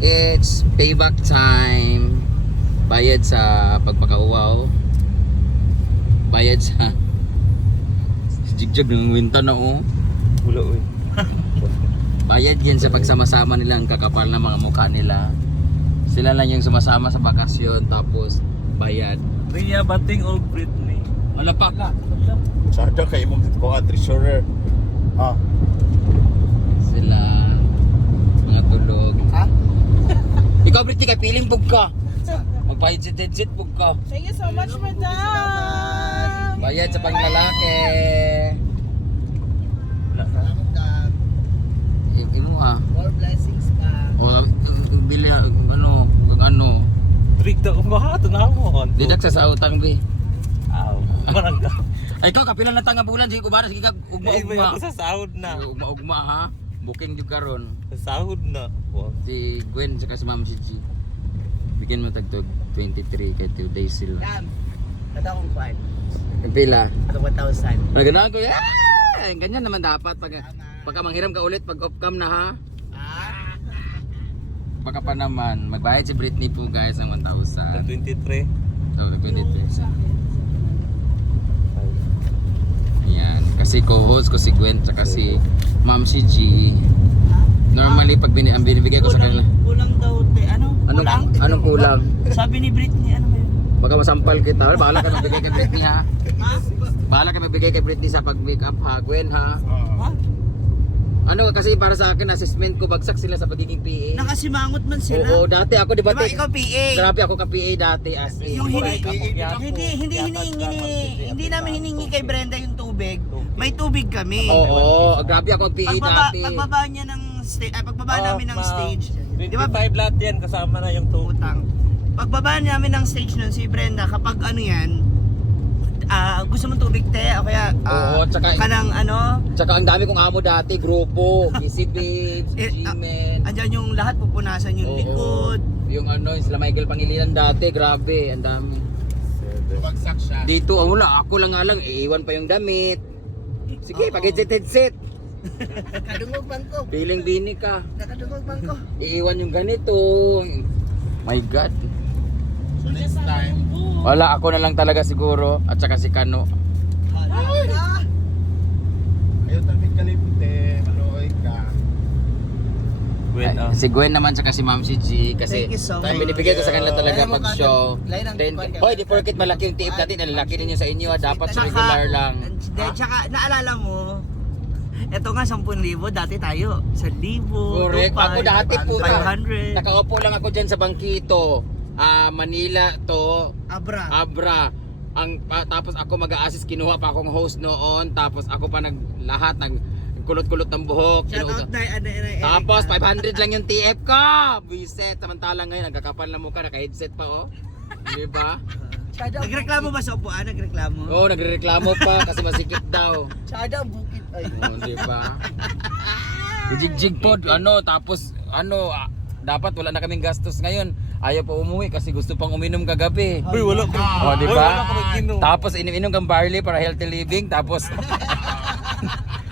It's payback time. Bayad sa pagpakauwaw. Bayad sa jigjag ng winta na oh. Wala oy. Bayad yan sa pagsama-sama nila ang kakapal na mga mukha nila. Sila lang yung sumasama sa bakasyon tapos bayad. Riya Bating o Britney. Malapak ka. Sada kay mong ko treasurer. Ah. Sila mga tulog. Ha? Ikaw Britney kay piling pug ka. Magbayad si Deadsit pug ka. Thank you so much, madam. Bayad sa panglalaki. Imo ah. More blessings pa. O bili ano Trigda ko ba? Ito na ako. didak sa sautan bi. Aw. Parang ka. Ay ikaw kapila na tanga bulan sige kubara sige kag Iba ugma-ugma. ako sa sahod na. Ugma-ugma ha. Booking jud karon. Sa sahod na. Wow. Si Gwen saka si Ma'am Gigi. Bigyan mo tagtog 23 kay 2 days sila. Dam. Ito akong kwan. Yung pila. Ito 1,000. Ay ganahan ko. Ganyan naman dapat pagka manghiram ka ulit pag off-cam na ha. Ah. Pagka pa naman magbayad si Britney po guys ng 1,000. 23. Oh, 23. Ayan, kasi co-host ko si Gwen tsaka si Ma'am si G. Normally pag ang binibigay ko sa kanila. Kulang daw, te. Ano? Anong kulang? Sabi ni Britney, ano ba yun? Baka masampal kita. Bahala ka magbigay kay Britney ha. Bahala ka magbigay kay Britney sa pag-make up ha, Gwen ha. Ha? Ano kasi para sa akin assessment ko bagsak sila sa pagiging PA. Nakasimangot man sila. Oo, dati ako di ba? Diba ikaw PA? Grabe ako ka PA dati as in. Yung Hindi hindi namin hiningi kay Brenda yung tubig. May tubig kami. Oo, grabe ako PA dati. Pagbaba niya ng stage, pagbaba namin ng stage. Di ba 25 lahat yan kasama na yung utang? Pagbaba namin ng stage nun si Brenda, kapag ano yan, gusto mong tubig te, o kaya Oo, tsaka- kanang ano, Tsaka ang dami kong amo dati, grupo, Busy Babes, Eh, G-Men. andyan yung lahat pupunasan yung Oo. likod. Yung ano, sila Michael Pangilinan dati, grabe, ang dami. Bagsak siya. Dito, wala, ako lang nga lang, iiwan pa yung damit. Sige, Oo. pag-headset. Nakadungog man ko. Piling bini ka. Nakadungog man ko. Iiwan yung ganito. My God. So next time, Wala, ako na lang talaga siguro. At saka si Kano. ayaw tamit kalipite, maluoy ka. Gwen, Ay, si Gwen naman saka si Ma'am si G. Kasi Thank you so ang much. binibigay ko sa kanila talaga Lain mo pag ka, show. lain ang kuwan ka. Hoy, di porket malaki yung tiip natin. Ang laki ninyo sa inyo. Dapat Tsaka- regular lang. Hindi, tsaka naalala mo, eto nga 10,000, dati tayo 1,000. Correct. Ako dati po 500. nakaupo lang ako dyan sa bangkito. Manila to, Abra. tapos ako mag-a-assist, kinuha pa akong host noon. Tapos ako pa lahat kulot-kulot ng buhok. Shout out na Tapos 500 lang yung TF ko. Biset. Samantalang ngayon nagkakapal na mukha, naka-headset pa oh. Di ba? Nagreklamo ba sa upuan? Nagreklamo? Oo, nagrereklamo pa kasi masikip daw. Tsada ang bukit ay. Oo, di ba? Jigjig po, tapos dapat wala na kaming gastos ngayon. Ayaw pa umuwi kasi gusto pang uminom kagabi. Uy, wala ko. Oh, di Uy, ba? wala ko mag-inom. Tapos ininom kang barley para healthy living, tapos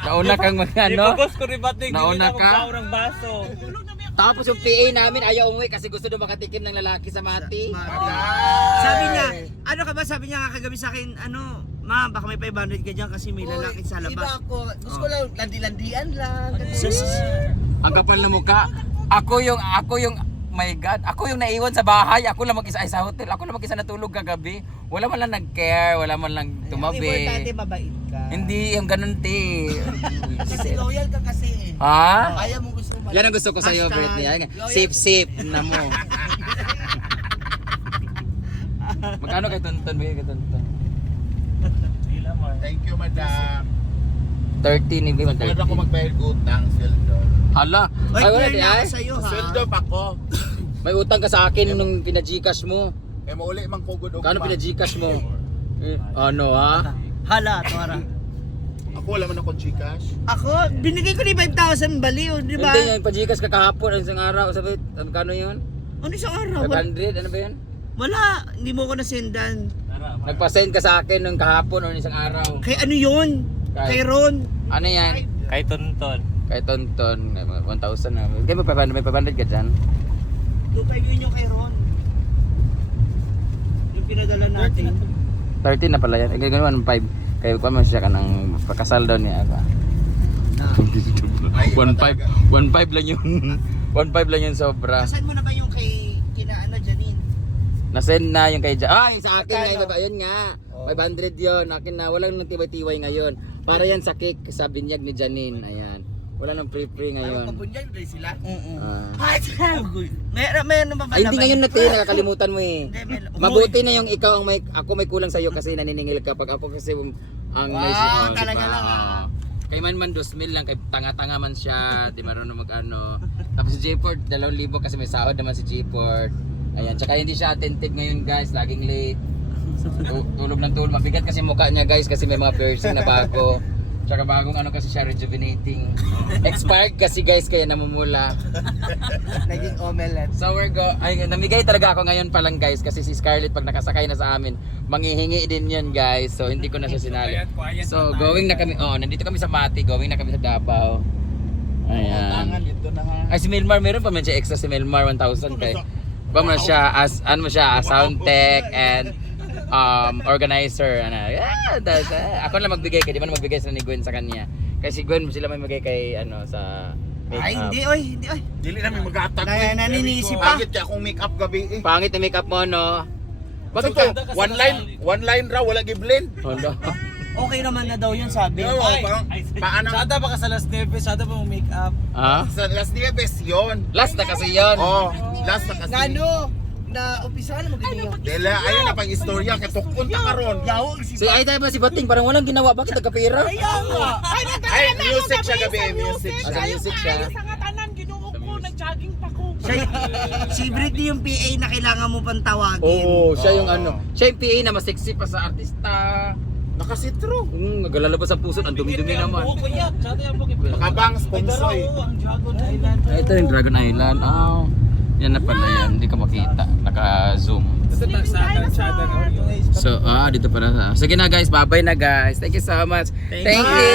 nauna kang Ipagos ko rin Bating. Nauna Hindi na ka? akong ng baso. Tapos yung PA namin ayaw umuwi kasi gusto daw makatikim ng lalaki sa Mati. Sabi niya, ano ka ba? Sabi niya nga kagabi sa akin, ma, baka may 500 ka dyan kasi may lalaki sa labas. Iba ako, gusto ko lang landi-landian lang. Ang kapal na mukha. Ako yung my God, ako yung naiwan sa bahay, ako lang mag-isa sa hotel, ako lang mag-isa natulog kagabi. Wala man lang nag-care, wala man lang Ang tumabi. importante, mabait ka. Hindi yung ganun ti. Kasi loyal ka kasi eh. Ha? Kaya mo gusto mo. Yan ang gusto ko sa iyo, Hashtag Britney. Safe na mo. Magkano kay Tonton? Bigay kay Tonton. Thank you, madam. 30 ni Bim. Pwede ako magbayad utang, sweldo. Hala. Ay, Ay, wala clear di na ako ay. sa'yo, ha? Sweldo pa ko. May utang ka sa akin nung pina-Gcash mo. Eh, mauli mang kugod og Kano pina-Gcash mo? Ano ha? Hala, Tora. Ako wala man akong Gcash. Ako, binigay ko ni 5,000 baliw, di ba? Hindi yung pa-Gcash ka kahapon ang isang araw. Sabi, kano yun? Ano isang araw? Wala, 500? Ano ba yun? wala. Hindi mo ko nasendan. Nagpa-send ka sa akin nung kahapon o isang araw. Kay ano yun? Kay Ron. Ano yan? Kay Tonton. Kay Tonton, 1,000 na. Kaya may 500 ka dyan? 2.5 yun yung kay Ron. Yung pinadala natin. 13 na pala yan. Eh, gano'n 1.5. Kaya kung mo siya ka ng pakasal daw niya. 1.5 lang yun. 1.5 lang yun sobra. Nasaan mo na ba yung kina Janine? Nasend na yung kay Ay, sa akin na ayun nga. 500 yun. Akin na. Walang nagtiway-tiway ngayon. Para yan sa cake sa binyag ni Janine. Ayan. Wala nang free ngayon. Pabunyag rin sila. Meron ba ba? Ay, hindi ngayon natin. Nakakalimutan mo eh. Hindi, Mabuti na yung ikaw ang ako may kulang sa iyo kasi naniningil ka pag ako kasi ang talaga lang, ah. Kay man 2,000 lang kay tanga-tanga man siya, di marunong mag-ano. Tapos si J-Port 2,000 kasi may sahod naman si J-Port. Ayan, tsaka hindi siya attentive ngayon guys, laging late. Tulog ng tulog, mabigat kasi mukha niya guys kasi may mga piercing na bago. Tsaka bagong ano kasi siya, rejuvenating. Expired kasi guys kaya namumula. Naging omelette. So namigay talaga ako ngayon pa lang guys kasi si Scarlett pag nakasakay na sa amin, manghihingi din yun guys. So hindi ko na siya sinali. So going na kami, nandito kami sa Mati, going na kami sa Davao. Ayan. Dito na ha. Ay si Milmar, meron pa man siya extra si Milmar 1,000 kay. Ba mo siya as sound tech and organizer ako lang magbigay kay di man magbigay sa ni Gwen sa kanya. Kasi si Gwen sila may magbigay kay sa makeup. Ay, hindi oy. Dili namin mag-atag. Naninisi pa. Bakit ka akong make up gabi eh? Pangit na makeup mo no. Bakit ka? One line raw, wala giblend. Hondo. Okay naman na daw yun sabi. Oo, paano? Sada ba ka sa Las Nieves? Sada ba mong make up? Ha? Sa Las Nieves yun. Last na kasi 'yon. Oh, last na kasi. Ngano? Na umpisahan mo ganyan. Dela, ayun na pang istorya. Katukon ka karon. Yaw, Si ay tayo ba si Bating parang walang ginawa bakit nagkapira? Ay, music siya gabi. Music Sa siya. music siya. Si Britney yung PA na kailangan mo pang tawagin. Oo, siya yung Oo. siya yung PA na mas sexy pa sa artista. Nakasitro. Naglalabas ang puso, ang dumi-dumi naman. Makabang sponsor. Ang Dragon Island. Ay, ito yung Dragon Island. Yan na pala yan, hindi ka makita. Naka-zoom. So, dito pala. Sige na guys, bye-bye na guys. Thank you so much. Thank you.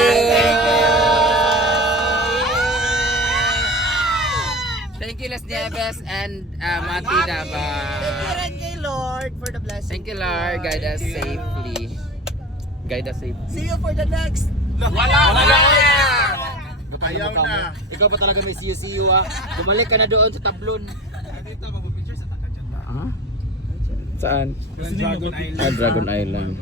Thank you Las Nieves and Mati Daba. Thank you Lord for the blessing. Thank you Lord, guide us safely. Guide us safely. See you for the next. Wala. Ayaw na. Ikaw pa talaga may siyo-siyo Bumalik ka na doon sa tablon. Saan? Dragon Island. Dragon Island.